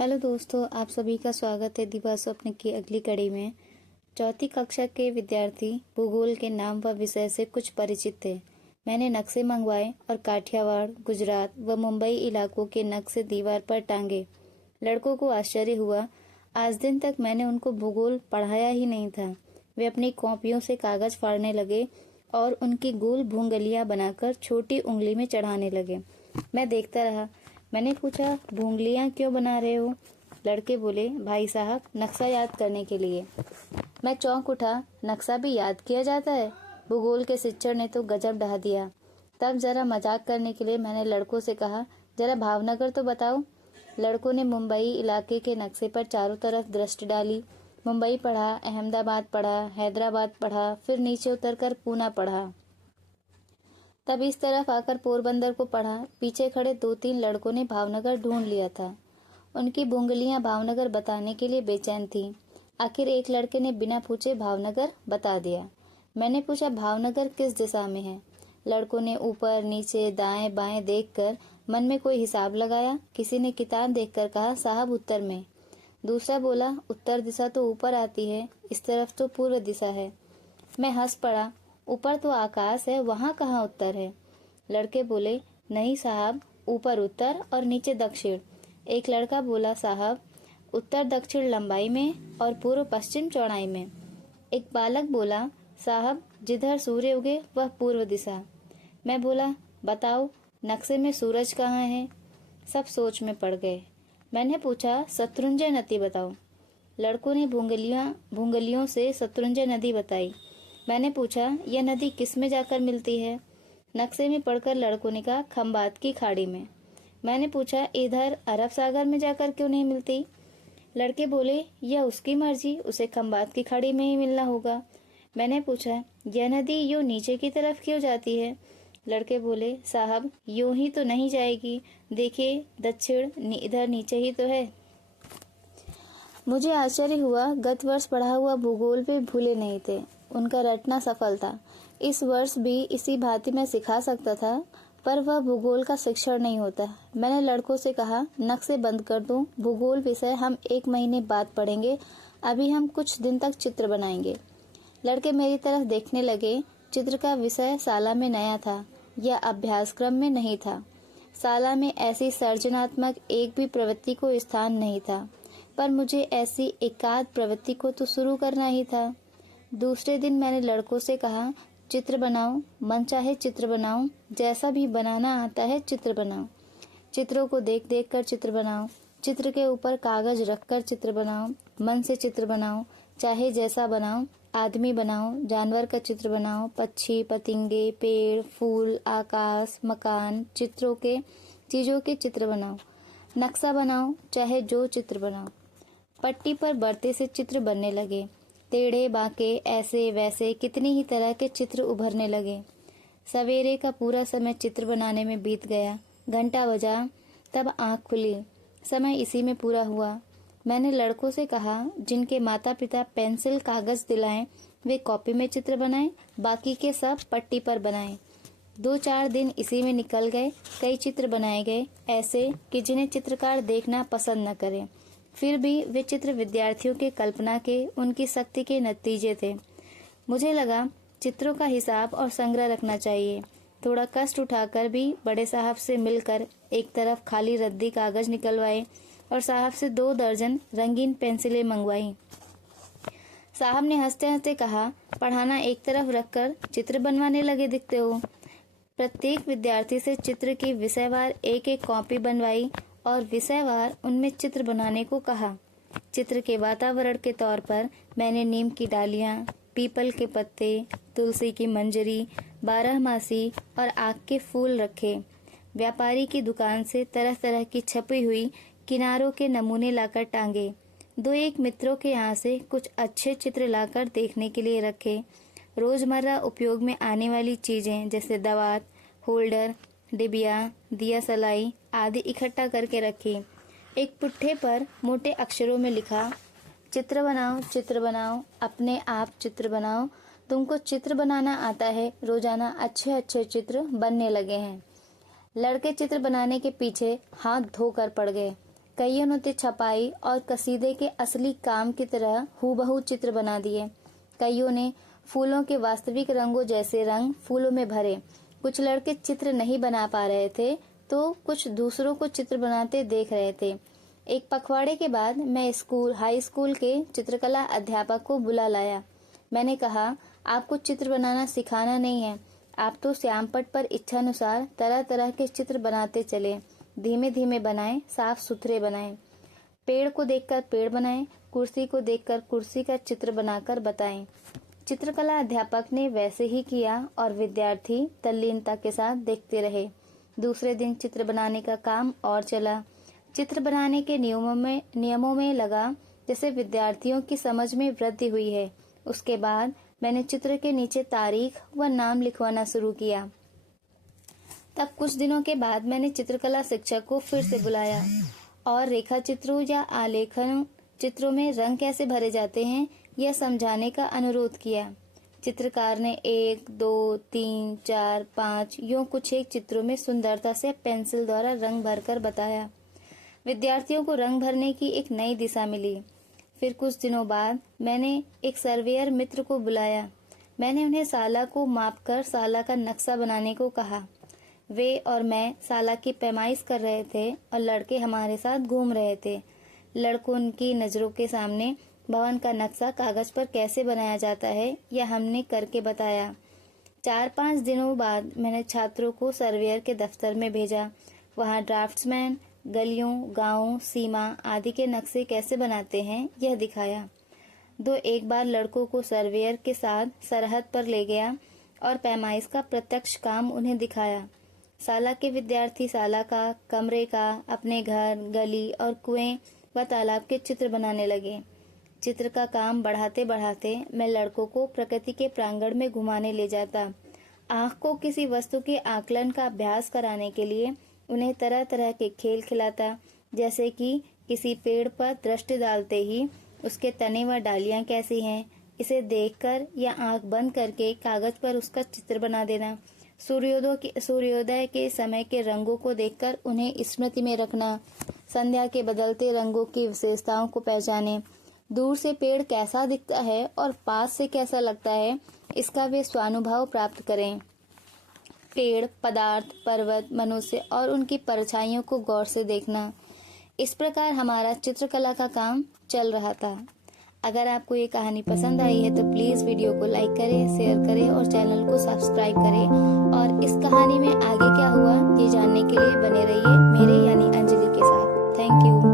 Hello दोस्तों, आप सभी का स्वागत है दिवा स्वप्न की अगली कड़ी में। चौथी कक्षा के विद्यार्थी भूगोल के नाम व विषय से कुछ परिचित थे। मैंने नक्शे मंगवाए और काठियावाड़, गुजरात व मुंबई इलाकों के नक्शे दीवार पर टांगे। लड़कों को आश्चर्य हुआ। आज दिन तक मैंने उनको भूगोल पढ़ाया ही नहीं था। वे अपनी कॉपियों से कागज फाड़ने लगे और उनकी गोल भूंगलियां बनाकर छोटी उंगली में चढ़ाने लगे। मैं देखता रहा। मैंने पूछा, भूंगलियां क्यों बना रहे हो? लड़के बोले, भाई साहब, नक्शा याद करने के लिए। मैं चौंक उठा। नक्शा भी याद किया जाता है? भूगोल के शिक्षक ने तो गजब ढा दिया। तब जरा मजाक करने के लिए मैंने लड़कों से कहा, जरा भावनगर तो बताओ। लड़कों ने मुंबई इलाके के नक्शे पर चारों तरफ दृष्टि डाली। मुंबई पढ़ा, अहमदाबाद पढ़ा, हैदराबाद पढ़ा, फिर नीचे उतरकर पूना पढ़ा, तब इस तरफ आकर पोरबंदर को पढ़ा। पीछे खड़े 2-3 लड़कों ने भावनगर ढूंढ लिया था। उनकी बुंगलियां भावनगर बताने के लिए बेचैन थीं। आखिर एक लड़के ने बिना पूछे भावनगर बता दिया। मैंने पूछा, भावनगर किस दिशा में है? लड़कों ने ऊपर, नीचे, दाएं बाएं देखकर मन में कोई हिसाब लगाया। किसी ने किताब देखकर कहा, साहब उत्तर में। दूसरा बोला, उत्तर दिशा तो ऊपर आती है, इस तरफ तो पूर्व दिशा है। मैं हंस पड़ा। ऊपर तो आकाश है, वहाँ कहाँ उत्तर है? लड़के बोले, नहीं साहब, ऊपर उत्तर और नीचे दक्षिण। एक लड़का बोला, साहब, उत्तर दक्षिण लंबाई में और पूर्व पश्चिम चौड़ाई में। एक बालक बोला, साहब, जिधर सूर्य उगे वह पूर्व दिशा। मैं बोला, बताओ, नक्शे में सूरज कहाँ है? सब सोच में पड़ गए। मैंने पूछा, शत्रुंजय नदी बताओ। लड़कों ने भूंगलियों से शत्रुंजय नदी बताई। मैंने पूछा, यह नदी किस में जाकर मिलती है? नक्शे में पढ़कर लड़कों ने कहा, खंबात की खाड़ी में। मैंने पूछा, इधर अरब सागर में जाकर क्यों नहीं मिलती? लड़के बोले, यह उसकी मर्जी, उसे खंबात की खाड़ी में ही मिलना होगा। मैंने पूछा, यह नदी यूं नीचे की तरफ क्यों जाती है? लड़के बोले, साहब, यूं ही तो नहीं जाएगी, देखिए दक्षिण इधर नीचे ही तो है। मुझे आश्चर्य हुआ। गत वर्ष पढ़ा हुआ भूगोल वे भूले नहीं थे। उनका रटना सफल था। इस वर्ष भी इसी भांति मैं सिखा सकता था, पर वह भूगोल का शिक्षण नहीं होता। मैंने लड़कों से कहा, नक्शे बंद कर दूं, भूगोल विषय हम 1 महीने बाद पढ़ेंगे, अभी हम कुछ दिन तक चित्र बनाएंगे। लड़के मेरी तरफ देखने लगे। चित्र का विषय शाला में नया था, यह अभ्यासक्रम में नहीं था। शाला में ऐसी सर्जनात्मक एक भी प्रवृत्ति को स्थान नहीं था, पर मुझे ऐसी एकाध प्रवृत्ति को तो शुरू करना ही था। दूसरे दिन मैंने लड़कों से कहा, चित्र बनाओ, मन चाहे चित्र बनाओ, जैसा भी बनाना आता है चित्र बनाओ। चित्रों को देख देख कर चित्र बनाओ, चित्र के ऊपर कागज रखकर चित्र बनाओ, मन से चित्र बनाओ, चाहे जैसा बनाओ। आदमी बनाओ, जानवर का चित्र बनाओ, पक्षी, पतंगे, पेड़, फूल, आकाश, मकान, चीजों के चित्र बनाओ। नक्शा बनाओ, चाहे जो चित्र बनाओ। पट्टी पर बढ़ते से चित्र बनने लगे। टेढ़े बांके, ऐसे वैसे कितनी ही तरह के चित्र उभरने लगे। सवेरे का पूरा समय चित्र बनाने में बीत गया। घंटा बजा, तब आंख खुली। समय इसी में पूरा हुआ। मैंने लड़कों से कहा, जिनके माता पिता पेंसिल कागज दिलाएं, वे कॉपी में चित्र बनाएं, बाकी के सब पट्टी पर बनाएं। 2-4 दिन इसी में निकल गए। कई चित्र बनाए गए, ऐसे कि जिन्हें चित्रकार देखना पसंद न करे। फिर भी वे चित्र विद्यार्थियों के कल्पना के, उनकी शक्ति के नतीजे थे। मुझे लगा, चित्रों का हिसाब और संग्रह रखना चाहिए। थोड़ा कष्ट उठाकर भी बड़े साहब से मिलकर एक तरफ खाली रद्दी कागज निकलवाए और साहब से 2 दर्जन रंगीन पेंसिलें मंगवाई। साहब ने हंसते हंसते कहा, पढ़ाना एक तरफ रखकर चित्र बनवाने लगे दिखते हो। प्रत्येक विद्यार्थी से चित्र की विषयवार एक कॉपी बनवाई और विषयवार उनमें चित्र बनाने को कहा। चित्र के वातावरण के तौर पर मैंने नीम की डालियां, पीपल के पत्ते, तुलसी की मंजरी, 12मासी और आक के फूल रखे। व्यापारी की दुकान से तरह तरह की छपी हुई किनारों के नमूने लाकर टांगे। 2-1 मित्रों के यहाँ से कुछ अच्छे चित्र लाकर देखने के लिए रखे। रोजमर्रा उपयोग में आने वाली चीजें जैसे दवात, होल्डर, डिबिया, दिया सलाई आदि इकट्ठा करके रखी। एक पुट्ठे पर मोटे अक्षरों में लिखा, चित्र बनाओ, चित्र बनाओ, अपने आप चित्र बनाओ, तुमको चित्र बनाना आता है, रोजाना अच्छे अच्छे चित्र बनने लगे हैं। लड़के चित्र बनाने के पीछे हाथ धोकर पड़ गए। कईयों ने तो छपाई और कसीदे के असली काम की तरह हूबहू चित्र बना दिए। कईयों ने फूलों के वास्तविक रंगों जैसे रंग फूलों में भरे। कुछ लड़के चित्र नहीं बना पा रहे थे तो कुछ दूसरों को चित्र बनाते देख रहे थे। एक पखवाड़े के बाद मैं हाई स्कूल के चित्रकला अध्यापक को बुला लाया। मैंने कहा, आपको चित्र बनाना सिखाना नहीं है, आप तो श्यामपट्ट पर इच्छानुसार तरह तरह के चित्र बनाते चले। धीमे धीमे बनाएं, साफ सुथरे बनाएं। पेड़ को देखकर पेड़ बनाएं, कुर्सी को देखकर कुर्सी का चित्र बनाकर बताएं। चित्रकला अध्यापक ने वैसे ही किया और विद्यार्थी तल्लीनता के साथ देखते रहे। दूसरे दिन चित्र बनाने का काम और चला। चित्र बनाने के नियमों में लगा जैसे विद्यार्थियों की समझ में वृद्धि हुई है। उसके बाद मैंने चित्र के नीचे तारीख व नाम लिखवाना शुरू किया। तब कुछ दिनों के बाद मैंने चित्रकला शिक्षक को फिर से बुलाया और रेखा चित्रों या आलेखन चित्रों में रंग कैसे भरे जाते हैं यह समझाने का अनुरोध किया। चित्रकार ने 1, 2, 3, 4, 5 यूं कुछ एक चित्रों में सुंदरता से पेंसिल द्वारा रंग भरकर बताया। विद्यार्थियों को रंग भरने की एक नई दिशा मिली। फिर कुछ दिनों बाद मैंने एक सर्वेयर मित्र को बुलाया। मैंने उन्हें साला को मापकर साला का नक्शा बनाने को कहा। वे और मैं साला की पैमाइश कर रहे थे और लड़के हमारे साथ घूम रहे थे। लड़कों की नजरों के सामने भवन का नक्शा कागज पर कैसे बनाया जाता है यह हमने करके बताया। 4-5 दिनों बाद मैंने छात्रों को सर्वेयर के दफ्तर में भेजा। वहाँ ड्राफ्ट्समैन गलियों, गांवों, सीमा आदि के नक्शे कैसे बनाते हैं यह दिखाया। एक बार लड़कों को सर्वेयर के साथ सरहद पर ले गया और पैमाइश का प्रत्यक्ष काम उन्हें दिखाया। साला के विद्यार्थी साला का, कमरे का, अपने घर, गली और कुएं व तालाब के चित्र बनाने लगे। चित्र का काम बढ़ाते बढ़ाते मैं लड़कों को प्रकृति के प्रांगण में घुमाने ले जाता। आँख को किसी वस्तु के आकलन का अभ्यास कराने के लिए उन्हें तरह तरह के खेल खिलाता, जैसे कि किसी पेड़ पर दृष्टि डालते ही उसके तने व डालियां कैसी हैं, इसे देखकर या आंख बंद करके कागज पर उसका चित्र बना देना। सूर्योदय के समय के रंगों को देखकर उन्हें स्मृति में रखना। संध्या के बदलते रंगों की विशेषताओं को पहचाने। दूर से पेड़ कैसा दिखता है और पास से कैसा लगता है, इसका वे स्वानुभव प्राप्त करें। पेड़, पदार्थ, पर्वत, मनुष्य और उनकी परछाइयों को गौर से देखना। इस प्रकार हमारा चित्रकला का काम चल रहा था। अगर आपको ये कहानी पसंद आई है तो प्लीज वीडियो को लाइक करें, शेयर करें और चैनल को सब्सक्राइब करें। और इस कहानी में आगे क्या हुआ ये जानने के लिए बने रहिए मेरे यानी अंजलि के साथ। Thank you.